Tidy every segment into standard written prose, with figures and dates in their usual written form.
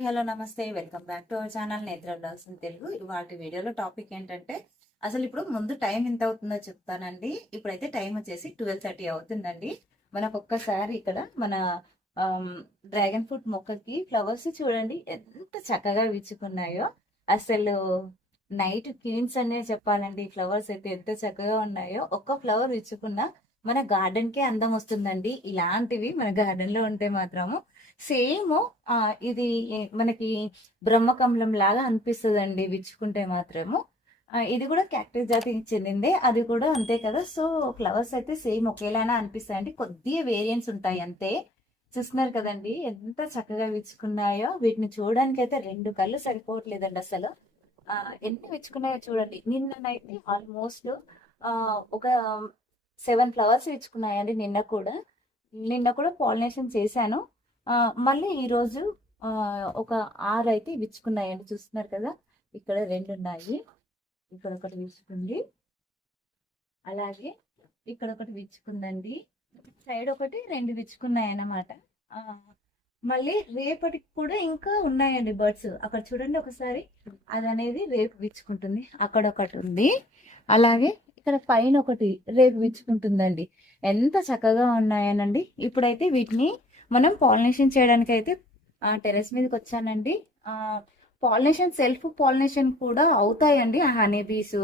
Hello నమస్తే welcome back to our channel నేత్ర blogs in Telugu. ఇవాటి వీడియోలో టాపిక్ ఏంటంటే అసలు ఇప్పుడు ముందు టైం ఎంత అవుతుందో చెప్తానండి. ఇప్పుడైతే టైం వచ్చేసి 12:30 అవుతుందండి. మనకు ఒక్కసారి ఇక్కడ మన డ్రాగన్ ఫ్రూట్ మొక్కకి ఫ్లవర్స్ చూడండి ఎంత చక్కగా విచ్చుకున్నాయో. అసలు నైట్ క్వీన్స్ అనే చెప్పాలండి. ఫ్లవర్స్ అయితే ఎంత చక్కగా ఉన్నాయో. ఒక్క ఫ్లవర్ విచ్చుకున్న మన గార్డెన్ కే అందం వస్తుందండి. ఇలాంటివి మన గార్డెన్ లో ఉంటే మాత్రము సేమ్ ఇది మనకి బ్రహ్మకమలం లాగా అనిపిస్తుందండి విచ్చుకుంటే మాత్రము. ఇది కూడా క్యాక్టస్ జాతికి చెందిందే, అది కూడా అంతే కదా. సో ఫ్లవర్స్ అయితే సేమ్ ఒకేలానే అనిపిస్తాయండి, కొద్దిగా వేరియంట్స్ ఉంటాయి అంతే. చూస్తున్నారు కదండి ఎంత చక్కగా విచ్చుకున్నాయో. వీటిని చూడడానికి అయితే రెండు కళ్ళు సరిపోవట్లేదండి అసలు. ఎన్ని విచ్చుకున్నాయో చూడండి. నిన్ననైతే ఆల్మోస్ట్ ఒక 7 ఫ్లవర్స్ విచ్చుకున్నాయండి. నిన్న కూడా పాలినేషన్ చేశాను. మళ్ళీ ఈరోజు ఒక 6 అయితే విచ్చుకున్నాయండి. చూస్తున్నారు కదా, ఇక్కడ 2 ఉన్నాయి, ఇక్కడ ఒకటి విచ్చుకుంది, అలాగే ఇక్కడ ఒకటి విచ్చుకుందండి, సైడ్ ఒకటి 2 విచ్చుకున్నాయి అన్నమాట. మళ్ళీ రేపటికి కూడా ఇంకా ఉన్నాయండి బర్డ్స్. అక్కడ చూడండి ఒకసారి, అది అనేది రేపు విచ్చుకుంటుంది. అక్కడ ఒకటి ఉంది, అలాగే ఇక్కడ పైన ఒకటి రేపు విచ్చుకుంటుందండి. ఎంత చక్కగా ఉన్నాయనండి. ఇప్పుడైతే వీటిని మనం పాలినేషన్ చేయడానికి అయితే టెరెస్ మీదకి వచ్చానండి. పాలినేషన్ సెల్ఫ్ పాలినేషన్ కూడా అవుతాయండి. హనీ బీస్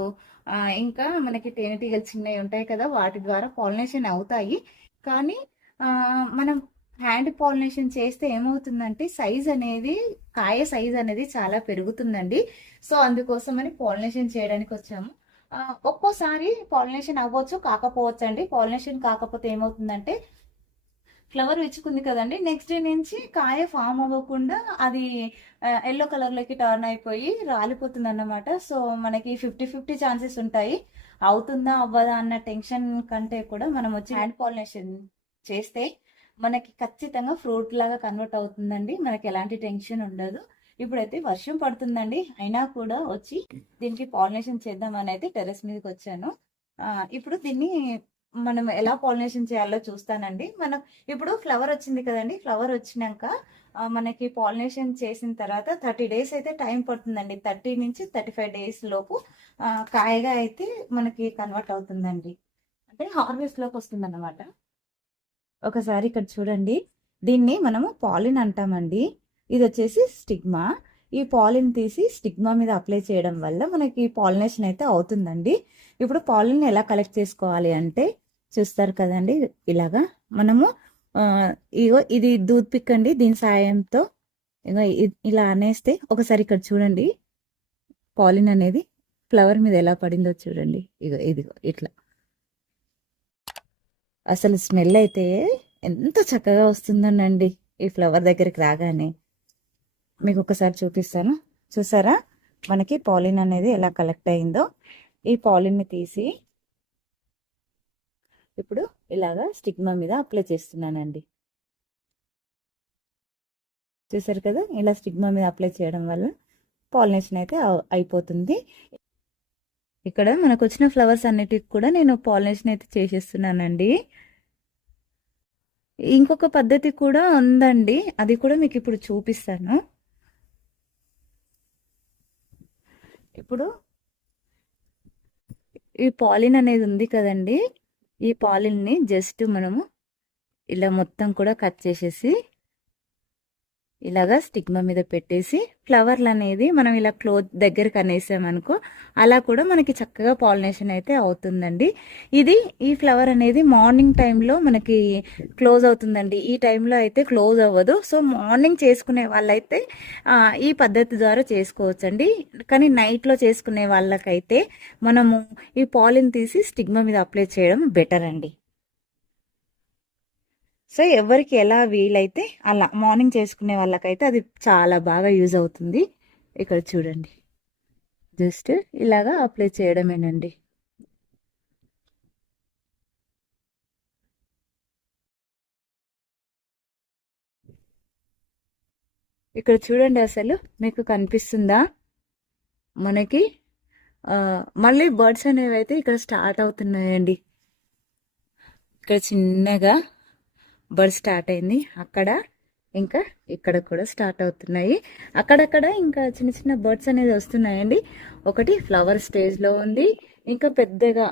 ఇంకా మనకి తేనెటీగలు చిన్నవి ఉంటాయి కదా, వాటి ద్వారా పాలినేషన్ అవుతాయి. కానీ మనం హ్యాండ్ పాలినేషన్ చేస్తే ఏమవుతుందంటే కాయ సైజ్ అనేది చాలా పెరుగుతుందండి. సో అందుకోసమని పాలినేషన్ చేయడానికి వచ్చాము. ఒక్కోసారి పాలినేషన్ అవ్వచ్చు, కాకపోవచ్చు అండి. పాలినేషన్ కాకపోతే ఏమవుతుందంటే ఫ్లవర్ విచ్చుకుంది కదండి, నెక్స్ట్ డే నుంచి కాయ ఫామ్ అవ్వకుండా అది ఎల్లో కలర్లోకి టర్న్ అయిపోయి రాలిపోతుంది అన్నమాట. సో మనకి 50-50 ఛాన్సెస్ ఉంటాయి. అవుతుందా అవ్వదా అన్న టెన్షన్ కంటే కూడా మనం వచ్చి హ్యాండ్ పాలినేషన్ చేస్తే మనకి ఖచ్చితంగా ఫ్రూట్ లాగా కన్వర్ట్ అవుతుందండి. మనకి ఎలాంటి టెన్షన్ ఉండదు. ఇప్పుడైతే వర్షం పడుతుందండి, అయినా కూడా వచ్చి దీనికి పాలినేషన్ చేద్దామని అయితే టెర్రస్ మీదకి వచ్చాను. ఇప్పుడు దీన్ని మనం ఎలా పాలినేషన్ చేయాలో చూస్తానండి. మనం ఇప్పుడు ఫ్లవర్ వచ్చింది కదండి, ఫ్లవర్ వచ్చినాక మనకి పాలినేషన్ చేసిన తర్వాత 30 డేస్ అయితే టైం పడుతుందండి. 30 నుంచి 35 డేస్ లోపు కాయగా అయితే మనకి కన్వర్ట్ అవుతుందండి, అంటే హార్వెస్ట్ లోకి వస్తుంది అన్నమాట. ఒకసారి ఇక్కడ చూడండి, దీన్ని మనము పాలిన్ అంటామండి. ఇది వచ్చేసి స్టిగ్మా. ఈ పాలిన్ తీసి స్టిగ్మా మీద అప్లై చేయడం వల్ల మనకి పాలినేషన్ అయితే అవుతుందండి. ఇప్పుడు పాలిన్ ఎలా కలెక్ట్ చేసుకోవాలి అంటే చూస్తారు కదండి, ఇలాగా మనము ఇగో ఇది దూద్ పిక్ అండి. దీని సాయంతో ఇగో ఇలా అనేస్తే ఒకసారి ఇక్కడ చూడండి, పాలిన్ అనేది ఫ్లవర్ మీద ఎలా పడిందో చూడండి. ఇదిగో ఇట్లా. అసలు స్మెల్ అయితే ఎంత చక్కగా వస్తుందోనండి ఈ ఫ్లవర్ దగ్గరికి రాగానే. మీకు ఒకసారి చూపిస్తాను. చూసారా మనకి పాలిన్ అనేది ఎలా కలెక్ట్ అయిందో. ఈ పాలిన్ని తీసి ఇప్పుడు ఇలాగా స్టిగ్మా మీద అప్లై చేస్తున్నానండి. చూసారు కదా, ఇలా స్టిగ్మా మీద అప్లై చేయడం వల్ల పాలినేషన్ అయితే అయిపోతుంది. ఇక్కడ మనకు వచ్చిన ఫ్లవర్స్ అన్నిటికి కూడా నేను పాలినేషన్ అయితే చేసేస్తున్నానండి. ఇంకొక పద్ధతి కూడా ఉందండి, అది కూడా మీకు ఇప్పుడు చూపిస్తాను. ఇప్పుడు ఈ పాలిన్ అనేది ఉంది కదండి, ఈ పాలిన్ని జస్ట్ మనము ఇలా మొత్తం కూడా కట్ చేసేసి ఇలాగా స్టిగ్మా మీద పెట్టేసి ఫ్లవర్లు అనేది మనం ఇలా క్లోజ్ దగ్గరకు అనేసామనుకో, అలా కూడా మనకి చక్కగా పాలినేషన్ అయితే అవుతుందండి. ఈ ఫ్లవర్ అనేది మార్నింగ్ టైంలో మనకి క్లోజ్ అవుతుందండి. ఈ టైంలో అయితే క్లోజ్ అవ్వదు. సో మార్నింగ్ చేసుకునే వాళ్ళైతే ఈ పద్ధతి ద్వారా చేసుకోవచ్చండి. కానీ నైట్లో చేసుకునే వాళ్ళకైతే మనము ఈ పాలిన్ తీసి స్టిగ్మా మీద అప్లై చేయడం బెటర్ అండి. సో ఎవరికి ఎలా వీలైతే అలా మార్నింగ్ చేసుకునే వాళ్ళకైతే అది చాలా బాగా యూజ్ అవుతుంది. ఇక్కడ చూడండి, జస్ట్ ఇలాగా అప్లై చేయడమేనండి. ఇక్కడ చూడండి, అసలు మీకు కనిపిస్తుందా? మనకి మళ్ళీ బర్డ్స్ అనేవి అయితే ఇక్కడ స్టార్ట్ అవుతున్నాయండి. ఇక్కడ చిన్నగా బర్డ్ స్టార్ట్ అయింది. అక్కడ ఇంకా ఇక్కడ కూడా స్టార్ట్ అవుతున్నాయి. అక్కడక్కడ ఇంకా చిన్న చిన్న బర్డ్స్ అనేది వస్తున్నాయండి. ఒకటి ఫ్లవర్ స్టేజ్లో ఉంది. ఇంకా పెద్దగా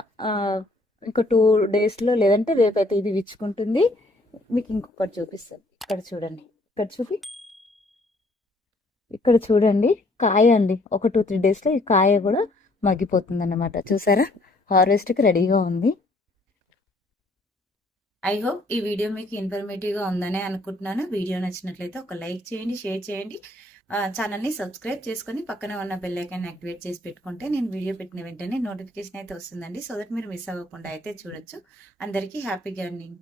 ఇంకా 2 డేస్లో లేదంటే రేపైతే ఇది విచ్చుకుంటుంది. మీకు ఇంకొకటి చూపిస్తాను. ఇక్కడ చూడండి, ఇక్కడ చూడండి కాయ అండి. ఒక 2-3 డేస్లో ఈ కాయ కూడా మగ్గిపోతుంది అన్నమాట. చూసారా, హార్వెస్ట్కి రెడీగా ఉంది. ఐ హోప్ ఈ వీడియో మీకు ఇన్ఫర్మేటివ్గా ఉందని అనుకుంటున్నాను. వీడియో నచ్చినట్లయితే ఒక లైక్ చేయండి, షేర్ చేయండి. ఛానల్ని సబ్స్క్రైబ్ చేసుకొని పక్కన ఉన్న బెల్ ఐకాన్ యాక్టివేట్ చేసి పెట్టుకుంటే నేను వీడియో పెట్టిన వెంటనే నోటిఫికేషన్ అయితే వస్తుందండి. సో దట్ మీరు మిస్ అవ్వకుండా అయితే చూడొచ్చు. అందరికీ హ్యాపీ గార్డెనింగ్.